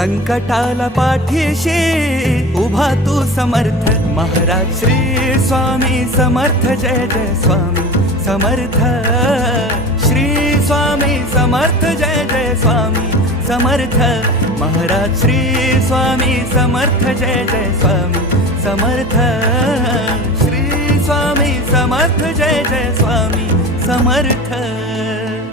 संकटाला पाठीशी उभा तू समर्थ, महाराज श्री स्वामी समर्थ, जय जय स्वामी समर्थ, श्री स्वामी समर्थ, जय जय स्वामी समर्थ, महाराज श्री स्वामी समर्थ, जय जय स्वामी समर्थ, श्री स्वामी समर्थ, जय जय स्वामी समर्थ।